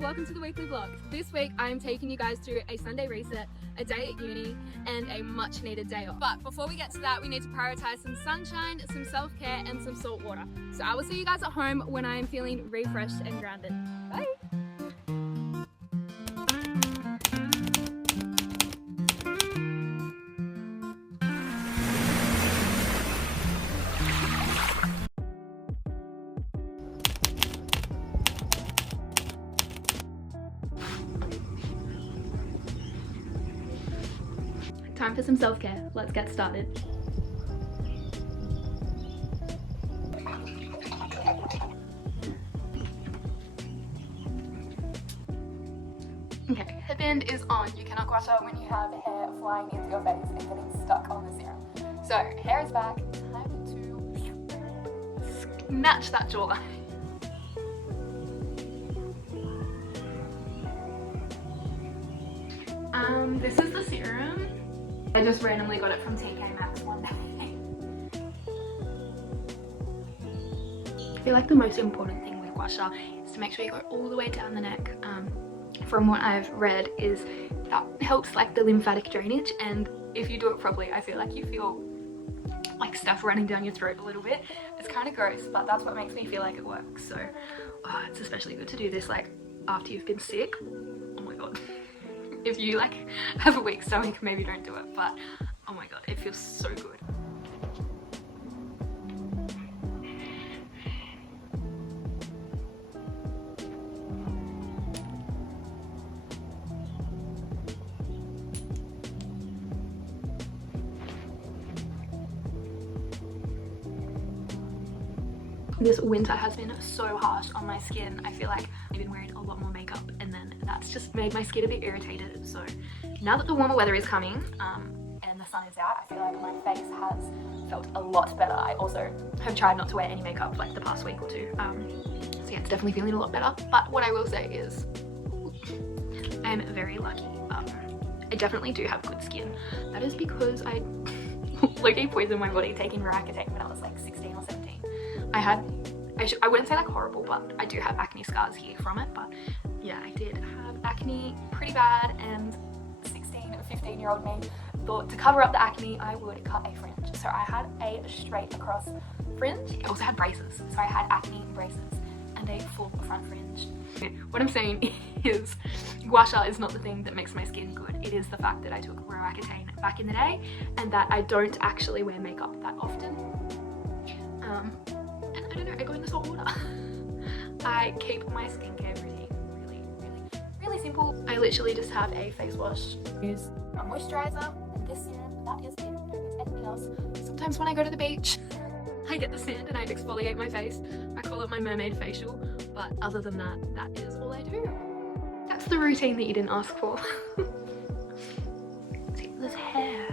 welcome to the weekly vlog. This week I'm taking you guys through a Sunday reset, a day at uni, and a much needed day off. But before we get to that, we need to prioritize some sunshine, some self-care, and some salt water. So I will see you guys at home when I am feeling refreshed and grounded. Bye! Time for some self-care. Let's get started. Okay, headband is on. You cannot gouache when you have hair flying into your face and getting stuck on the serum. So, hair is back. Time to snatch that jawline. This is the serum. I just randomly got it from TK Maxx one day. I feel like the most important thing with gua sha is to make sure you go all the way down the neck. From what I've read is that helps like the lymphatic drainage, and if you do it properly I feel like you feel like stuff running down your throat a little bit. It's kind of gross, but that's what makes me feel like it works. So it's especially good to do this like after you've been sick. Oh my god. If you like have a weak stomach, maybe don't do it, but oh my god, it feels so good. This winter has been so harsh on my skin. I feel like I've been wearing a lot more makeup, and then that's just made my skin a bit irritated. So now that the warmer weather is coming and the sun is out, I feel like my face has felt a lot better. I also have tried not to wear any makeup like the past week or two. So yeah, it's definitely feeling a lot better. But what I will say is I'm very lucky. I definitely do have good skin. That is because I low-key poisoned my body taking Roaccutane when I was like 16 or 17. I wouldn't say like horrible, but I do have acne scars here from it. But yeah, I did have acne pretty bad, and 16 or 15-year-old me thought to cover up the acne I would cut a fringe. So I had a straight across fringe. I also had braces, so I had acne braces and a full front fringe. What I'm saying is gua sha is not the thing that makes my skin good. It is the fact that I took Roaccutane back in the day and that I don't actually wear makeup that often. And I don't know, I go in the salt water. I keep my skincare routine really simple. I literally just have a face wash, use a moisturizer, and this serum. That is it. Don't use anything else. Sometimes when I go to the beach, I get the sand and I exfoliate my face. I call it my mermaid facial, but other than that, that is all I do. That's the routine that you didn't ask for. See, there's hair.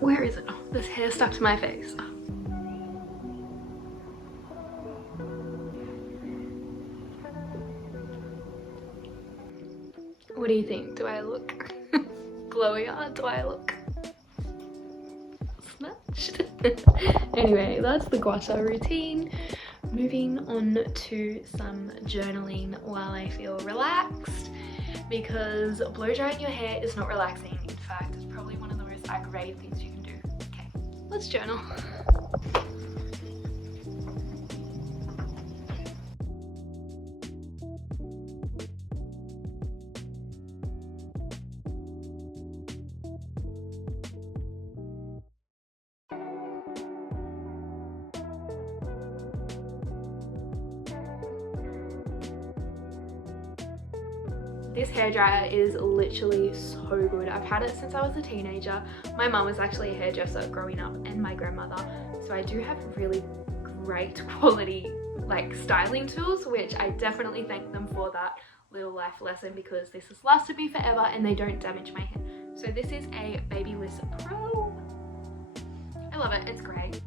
Where is it? Oh, there's hair stuck to my face. Oh. What do you think? Do I look glowy or do I look snatched? Anyway, that's the gua sha routine. Moving on to some journaling while I feel relaxed, because blow drying your hair is not relaxing. In fact, it's probably one of the most aggravating things you can do. Okay, let's journal. This hairdryer is literally so good. I've had it since I was a teenager. My mum was actually a hairdresser growing up, and my grandmother. So I do have really great quality like styling tools, which I definitely thank them for that little life lesson, because this has lasted me forever and they don't damage my hair. So this is a Babyliss Pro. I love it, it's great.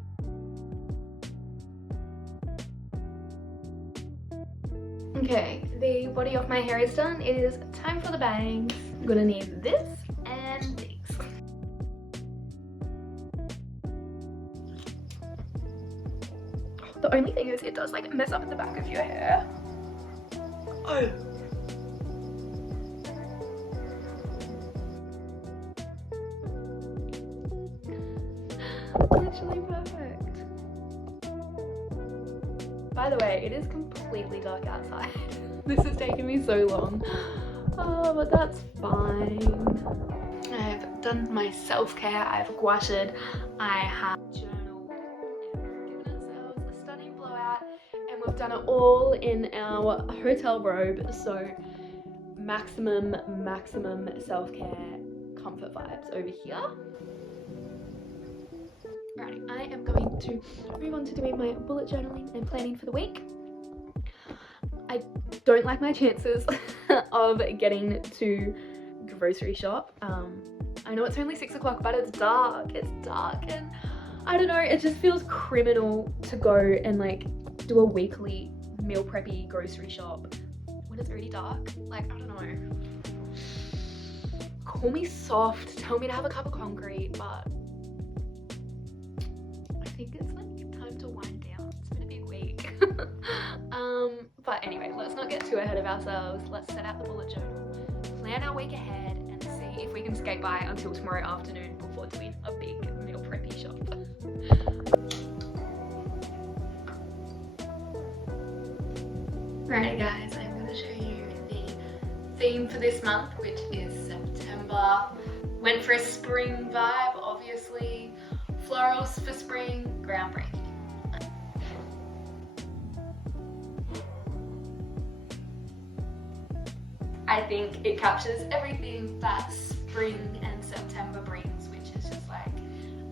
Okay, the body of my hair is done. It is time for the bangs. I'm gonna need this and these. The only thing is it does like mess up the back of your hair. Literally perfect. By the way, it is completely dark outside. This has taken me so long. Oh, but that's fine. I've done my self-care, I've gouache'd, I have journaled, and we've given ourselves a stunning blowout, and we've done it all in our hotel robe, so maximum self-care comfort vibes over here. Right, I am going to move on to doing my bullet journaling and planning for the week. I don't like my chances of getting to grocery shop. I know it's only 6 o'clock, but it's dark, and I don't know, it just feels criminal to go and like do a weekly meal preppy grocery shop when it's already dark. Like, I don't know. Call me soft, tell me to have a cup of concrete, but I think it's like time to wind down. It's been a big week. But anyway, let's not get too ahead of ourselves. Let's set out the bullet journal, plan our week ahead, and see if we can skate by until tomorrow afternoon before doing a big meal preppy shop. Right guys, I'm going to show you the theme for this month, which is September. Went for a spring vibe, obviously. Florals for spring, groundbreaking. I think it captures everything that spring and September brings, which is just like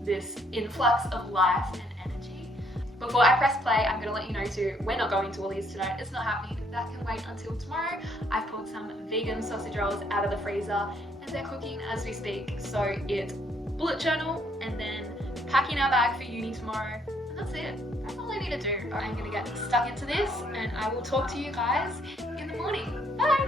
this influx of life and energy. Before I press play, I'm going to let you know too, we're not going to Woolies tonight. It's not happening. That can wait until tomorrow. I've pulled some vegan sausage rolls out of the freezer and they're cooking as we speak. So it's bullet journal and then packing our bag for uni tomorrow. And that's it. That's all I need to do. I'm going to get stuck into this and I will talk to you guys in the morning. Bye!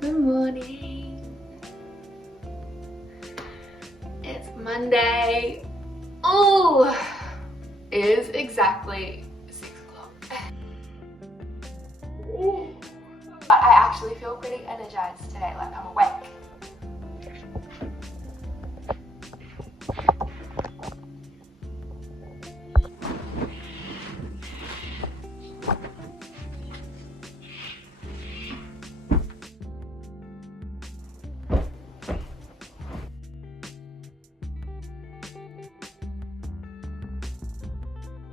Good morning. It's Monday. Oh, it is exactly 6 o'clock. But I actually feel pretty energized today, like I'm awake.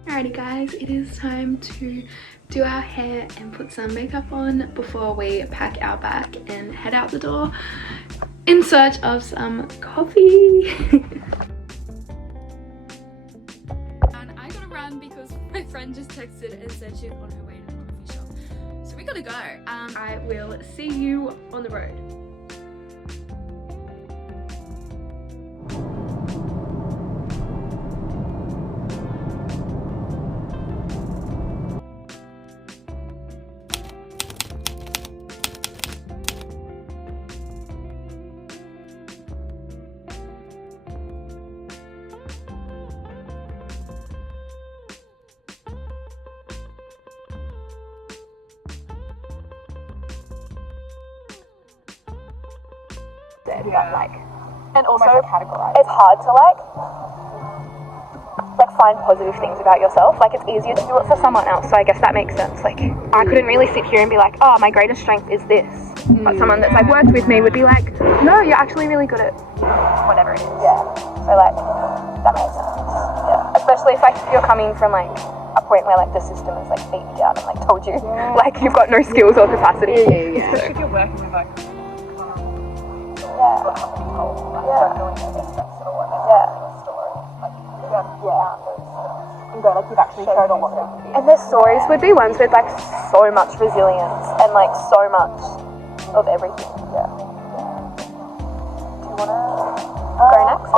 Alrighty guys, it is time to do our hair and put some makeup on before we pack our bag and head out the door in search of some coffee. And I gotta run because my friend just texted and said she's on her way to the coffee shop. So we gotta go. I will see you on the road. Yeah. Like, and also it's hard to like find positive things about yourself. Like, it's easier to do it for someone else, so I guess that makes sense. Like, I couldn't really sit here and be like, oh, my greatest strength is this, but someone that's like worked with me would be like, no, you're actually really good at whatever it is. Yeah, so like that makes sense. Yeah, especially if like you're coming from like a point where like the system has like beat you down and like told you like you've got no skills or capacity. Especially if you're working with like go, like you've actually showed a lot of you. And their stories would be ones with like so much resilience and like so much of everything. Yeah. Do you wanna Go next?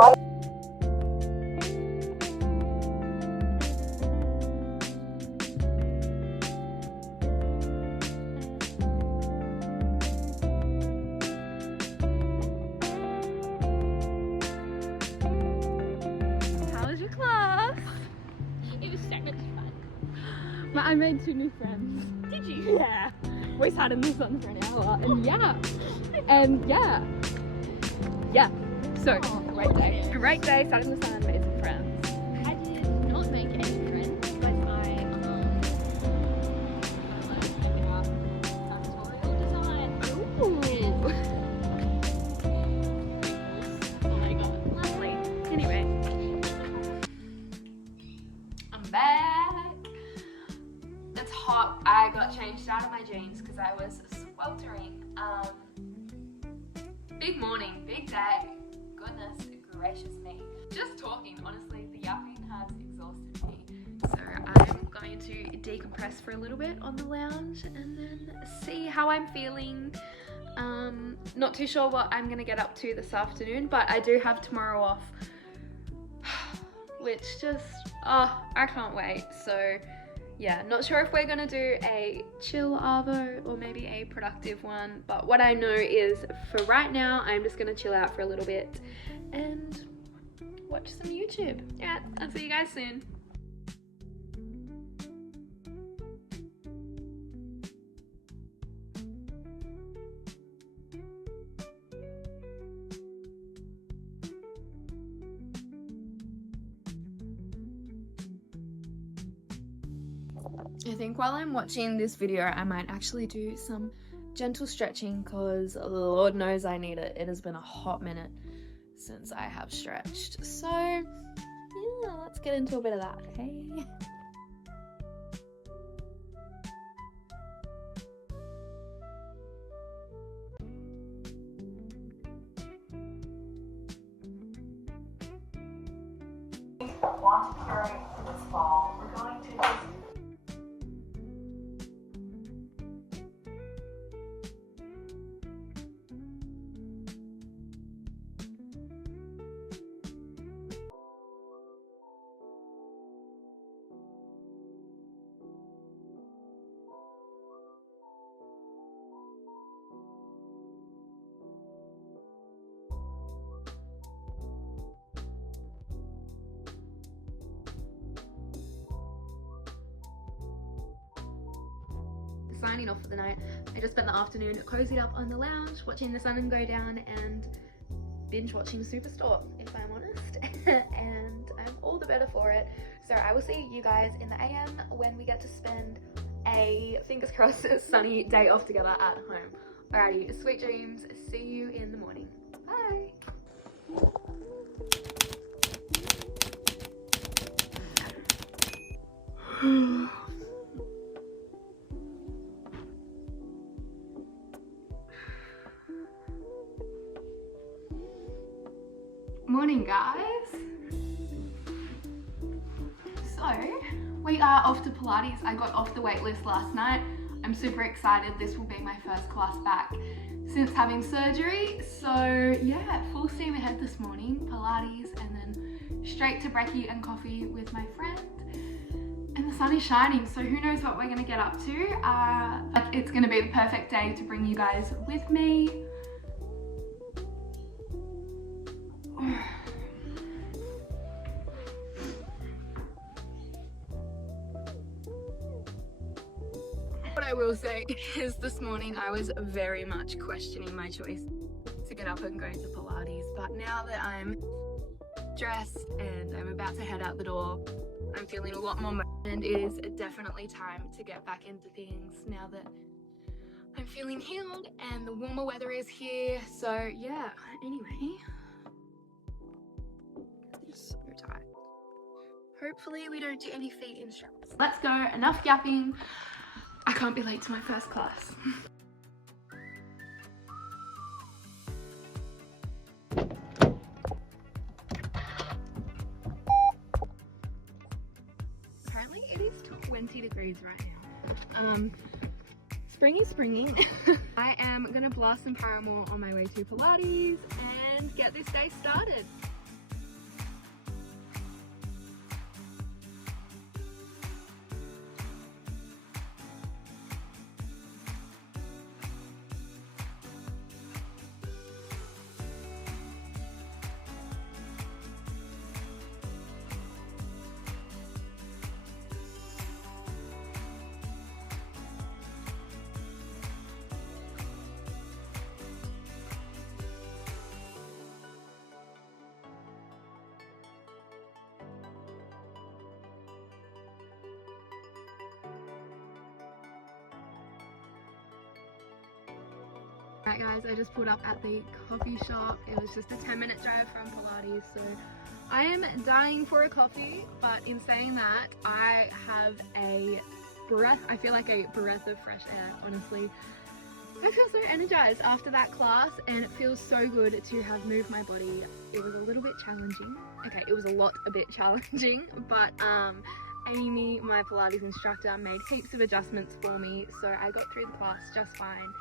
How was your class? It was so much fun. But I made 2 new friends. Did you? Yeah. We sat in the sun for an hour and yeah. So, great day. Great day, sat in the sun, made some friends. I did not make any friends, but I learned about sartorial design. Ooh. Oh my god. Lovely. Anyway. I'm back. It's hot. I got changed out of my jeans because I was sweltering. Big morning, big day. Goodness gracious me. Just talking, honestly, the yapping has exhausted me. So I'm going to decompress for a little bit on the lounge and then see how I'm feeling. Not too sure what I'm gonna get up to this afternoon, but I do have tomorrow off, which just, I can't wait. So yeah, not sure if we're gonna do a chill arvo or maybe a productive one, but what I know is for right now, I'm just gonna chill out for a little bit and watch some YouTube. Yeah, I'll see you guys soon. I think while I'm watching this video, I might actually do some gentle stretching because Lord knows I need it. It has been a hot minute since I have stretched. So yeah, let's get into a bit of that, okay? Want to curate for this fall, we're going to signing off for the night. I just spent the afternoon cozied up on the lounge, watching the sun go down and binge watching Superstore, if I'm honest. And I'm all the better for it. So I will see you guys in the AM when we get to spend a, fingers crossed, sunny day off together at home. Alrighty, sweet dreams. See you in the morning. Bye. Morning, guys. So we are off to Pilates. I got off the wait list last night. I'm super excited. This will be my first class back since having surgery. So yeah, full steam ahead this morning, Pilates, and then straight to brekkie and coffee with my friend. And the sun is shining, so who knows what we're gonna get up to. It's gonna be the perfect day to bring you guys with me. What I will say is this morning I was very much questioning my choice to get up and go to Pilates, but now that I'm dressed and I'm about to head out the door, I'm feeling a lot more and it is definitely time to get back into things now that I'm feeling healed and the warmer weather is here. So yeah, anyway, I'm so tired. Hopefully we don't do any feet in straps. Let's go, enough yapping. I can't be late to my first class. degrees right now. Springy. I am gonna blast some Paramore on my way to Pilates and get this day started. Right guys, I just pulled up at the coffee shop. It was just a 10-minute drive from Pilates, so I am dying for a coffee, but in saying that, I have a breath, I feel like a breath of fresh air, honestly. I feel so energized after that class, and it feels so good to have moved my body. It was a little bit challenging. Okay, it was a bit challenging, but Amy, my Pilates instructor, made heaps of adjustments for me, so I got through the class just fine.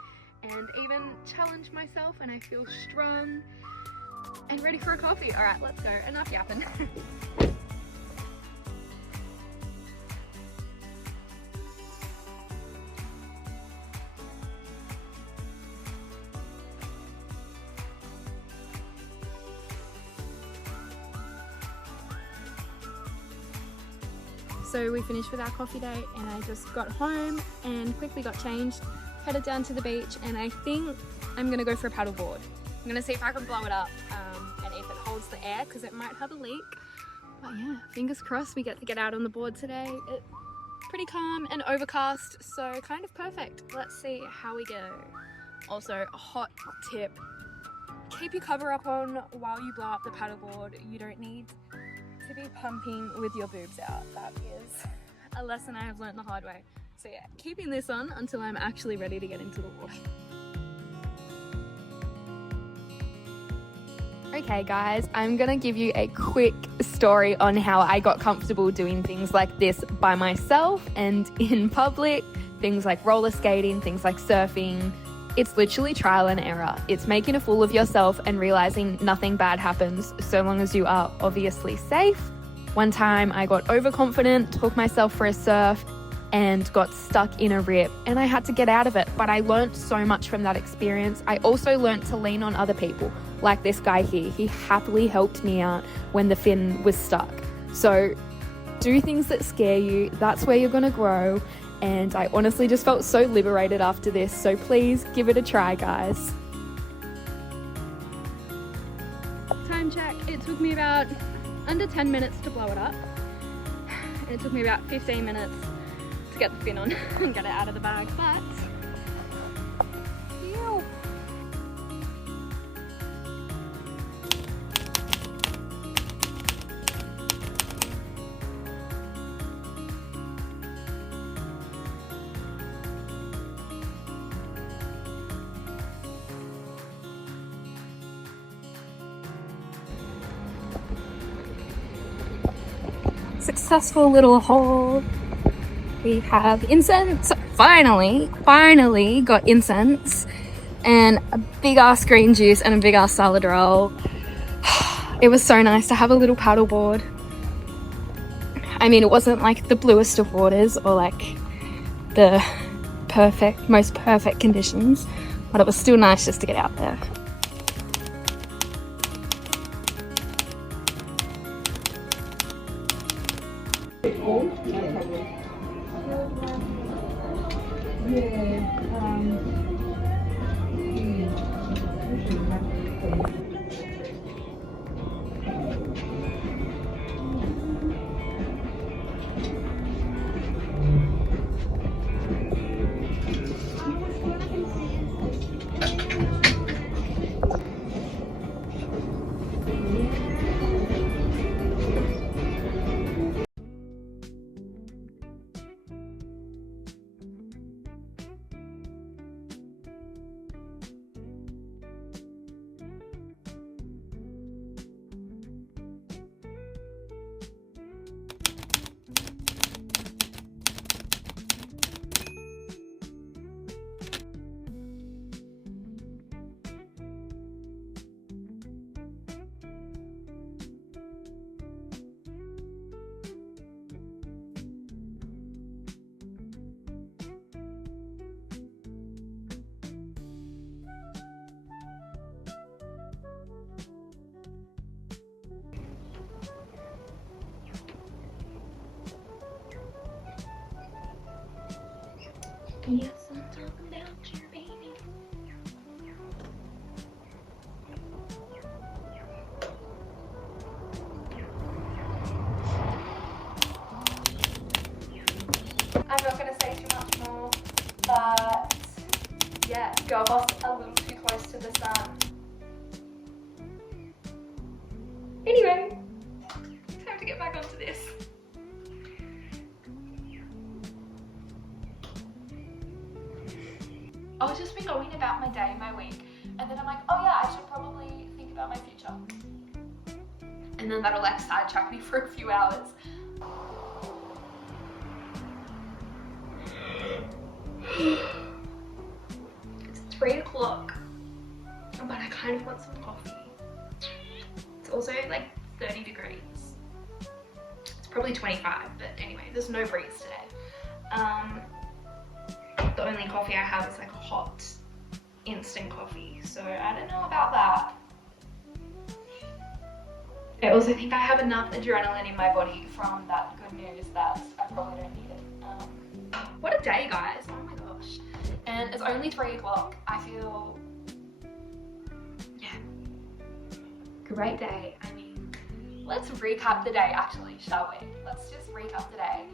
And even challenge myself, and I feel strong and ready for a coffee. All right, let's go. Enough yapping. So we finished with our coffee date, and I just got home and quickly got changed, headed down to the beach, and I think I'm gonna go for a paddleboard. I'm gonna see if I can blow it up and if it holds the air, because it might have a leak. But yeah, fingers crossed we get to get out on the board today. It's pretty calm and overcast, so kind of perfect. Let's see how we go. Also, a hot tip, keep your cover up on while you blow up the paddleboard. You don't need to be pumping with your boobs out. That is a lesson I have learned the hard way. So yeah, keeping this on until I'm actually ready to get into the water. Okay guys, I'm gonna give you a quick story on how I got comfortable doing things like this by myself and in public, things like roller skating, things like surfing. It's literally trial and error. It's making a fool of yourself and realizing nothing bad happens so long as you are obviously safe. One time I got overconfident, took myself for a surf, and got stuck in a rip, and I had to get out of it, but I learned so much from that experience. I also learned to lean on other people, like this guy here. He happily helped me out when the fin was stuck. So do things that scare you. That's where you're gonna grow, and I honestly just felt so liberated after this, so please give it a try, guys. Time check, it took me about under 10 minutes to blow it up, and it took me about 15 minutes to get the fin on and get it out of the bag, but ew. Successful little haul. We have incense, finally got incense, and a big ass green juice and a big ass salad roll. It was so nice to have a little paddleboard. I mean, it wasn't like the bluest of waters or like the most perfect conditions, but it was still nice just to get out there. Yes, I'm talking about your baby. I'm not going to say too much more, but yeah, girl boss a little too close to the sun. Anyway, time to get back onto this. I've just been going about my day, my week, and then I'm like, oh yeah, I should probably think about my future. And then that'll like sidetrack me for a few hours. It's 3 o'clock, but I kind of want some coffee. It's also like 30 degrees. It's probably 25, but anyway, there's no breeze today. The only coffee I have is like a hot instant coffee, so I don't know about that. I also think I have enough adrenaline in my body from that good news that I probably don't need it. What a day, guys. Oh my gosh. And it's only 3 o'clock. I feel, yeah, great day. I mean, let's recap the day actually, shall we? Let's just recap the day.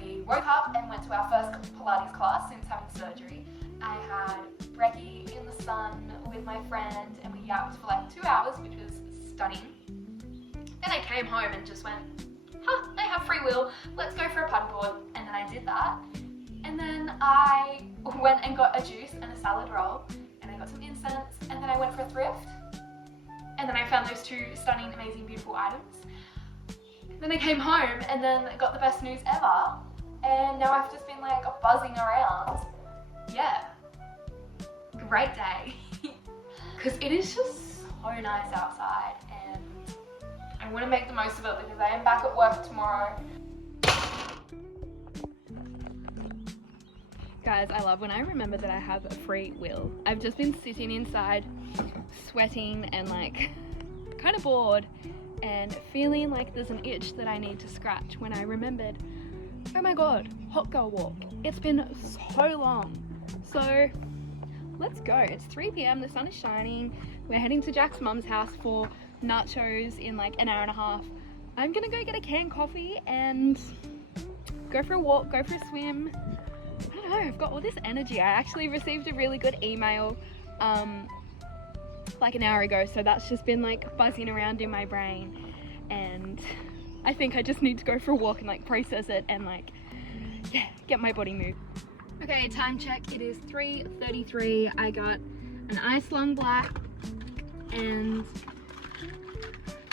We woke up and went to our first Pilates class since having surgery. I had brekkie in the sun with my friend and we yapped for like 2 hours, which was stunning. Then I came home and just went, huh, I have free will, let's go for a paddleboard. And then I did that. And then I went and got a juice and a salad roll and I got some incense and then I went for a thrift. And then I found those 2 stunning, amazing, beautiful items. Then I came home and then got the best news ever. And now I've just been like buzzing around. Yeah, great day. Because it is just so nice outside and I want to make the most of it because I am back at work tomorrow. Guys, I love when I remember that I have a free will. I've just been sitting inside, sweating and like kind of bored and feeling like there's an itch that I need to scratch when I remembered, oh my god, hot girl walk. It's been so long. So let's go. It's 3 p.m, the sun is shining. We're heading to Jack's mum's house for nachos in like an hour and a half. I'm gonna go get a canned coffee and go for a walk, go for a swim. I don't know, I've got all this energy. I actually received a really good email like an hour ago, so that's just been like buzzing around in my brain and I think I just need to go for a walk and like process it and like, yeah, get my body moved. Okay, time check, it is 3:33. I got an ice long black and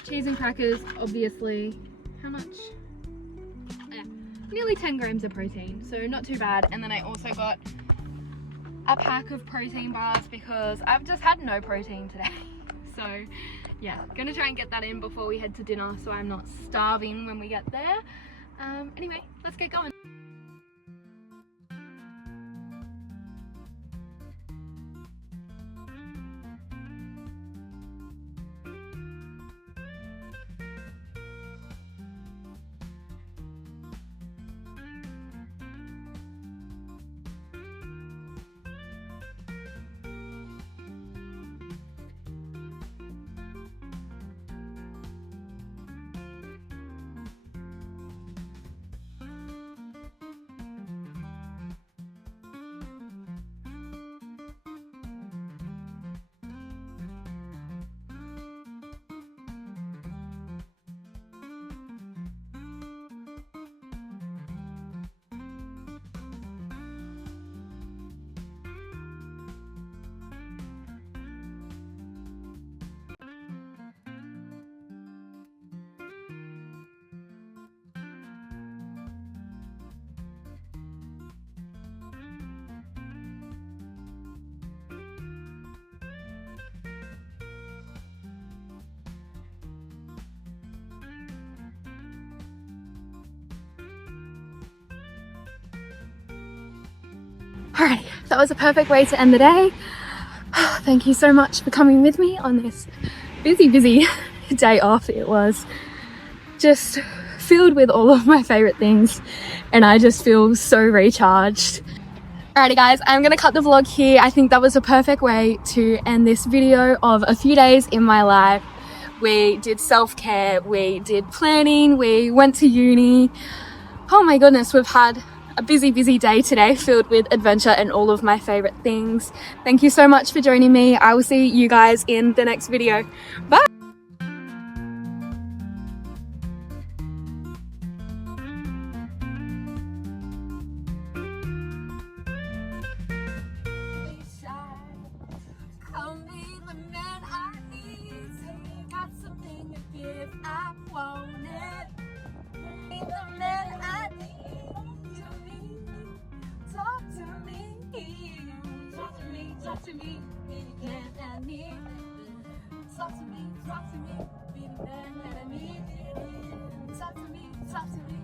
cheese and crackers, obviously. How much? Nearly 10 grams of protein, so not too bad. And then I also got a pack of protein bars because I've just had no protein today. So yeah, gonna try and get that in before we head to dinner so I'm not starving when we get there. Anyway, let's get going. Alright, that was a perfect way to end the day. Thank you so much for coming with me on this busy day off. It was just filled with all of my favorite things and I just feel so recharged. Alrighty guys, I'm gonna cut the vlog here. I think that was a perfect way to end this video of a few days in my life. We did self-care, we did planning, we went to uni. Oh my goodness, we've had a busy day today filled with adventure and all of my favorite things. Thank you so much for joining me. I will see you guys in the next video. Bye! Come be the man I need. Got something to give, I want it. Be the man I need. Talk to me. Talk to me. Talk to me. Be the man I need. Talk to me. Talk to me. Be the man that I need. Talk to me. Talk to me.